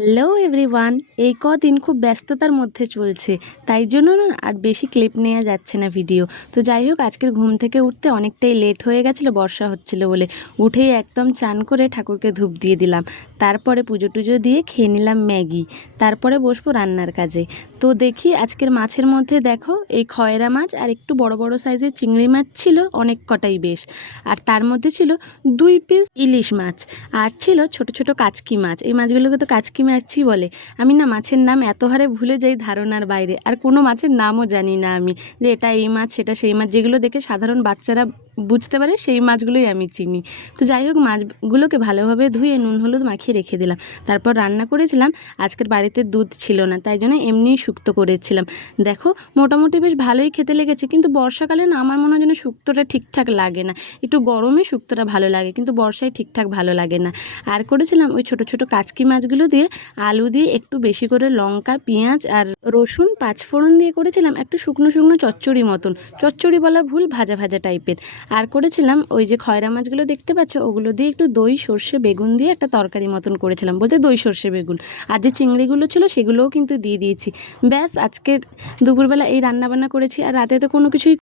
Hello everyone. এই কদিন খুব ব্যস্ততার মধ্যে চলছে, তাই জন্য না আর বেশি ক্লিপ নেওয়া যাচ্ছে না ভিডিও। তো যাই হোক, আজকের ঘুম থেকে উঠতে অনেকটাই লেট হয়ে গেছিলো, বর্ষা হচ্ছিল বলে। উঠেই একদম চান করে ঠাকুরকে ধূপ দিয়ে দিলাম, তারপরে পুজো টুজো দিয়ে খেয়ে নিলাম ম্যাগি, তারপরে বসবো রান্নার কাজে। তো দেখি আজকের মাছের মধ্যে দেখো, এই খয়রা মাছ আর একটু বড় বড় সাইজের চিংড়ি মাছ ছিল, অনেক কটাই বেশ। আর তার মধ্যে ছিল 2 পিস ইলিশ মাছ, আর ছিল ছোট ছোট কাচকি মাছ। এই মাছগুলোকে তো কাচকি মাছই বলে। আমি না মাছের নাম এত হারে ভুলে যাই, ধারণার বাইরে। আর কোনো মাছের নামও জানি না আমি, যে এটা এই মাছ সেটা সেই মাছ। যেগুলো দেখে সাধারণ বাচ্চারা বুঝতে পারে সেই মাছগুলোই আমি চিনি। তো যাই হোক, মাছগুলোকে ভালোভাবে ধুয়ে নুন হলুদ মাখিয়ে রেখে দিলাম। তারপর রান্না করেছিলাম। আজকের বাড়িতে দুধ ছিল না, তাই জন্য এমনিই শুক্তো করেছিলাম। দেখো, মোটামুটি বেশ ভালোই খেতে লেগেছে, কিন্তু বর্ষাকালে না আমার মনে হয় যেন শুক্তোটা ঠিকঠাক লাগে না। একটু গরমে শুক্তোটা ভালো লাগে, কিন্তু বর্ষায় ঠিকঠাক ভালো লাগে না। আর করেছিলাম ওই ছোট ছোট কাচকি মাছগুলো দিয়ে আলু দিয়ে একটু বেশি করে লঙ্কা, পেঁয়াজ আর রসুন, পাঁচফোড়ন দিয়ে করেছিলাম একটু শুকনো শুকনো চচ্চড়ি মতন। চচ্চড়ি বলা ভুল, ভাজা ভাজা টাইপের। আর করেছিলাম ওই যে খয়রা মাছগুলো দেখতে পাচ্ছ, ওগুলো দিয়ে একটু দই সর্ষে বেগুন দিয়ে একটা তরকারি মতন করেছিলাম, বলতে দই সর্ষে বেগুন। আর যে চিংড়িগুলো ছিল সেগুলোও কিন্তু দিয়ে দিয়েছি। ব্যাস, আজকের দুপুরবেলা এই রান্নাবান্না করেছি। আর রাতে তো কোনো কিছুই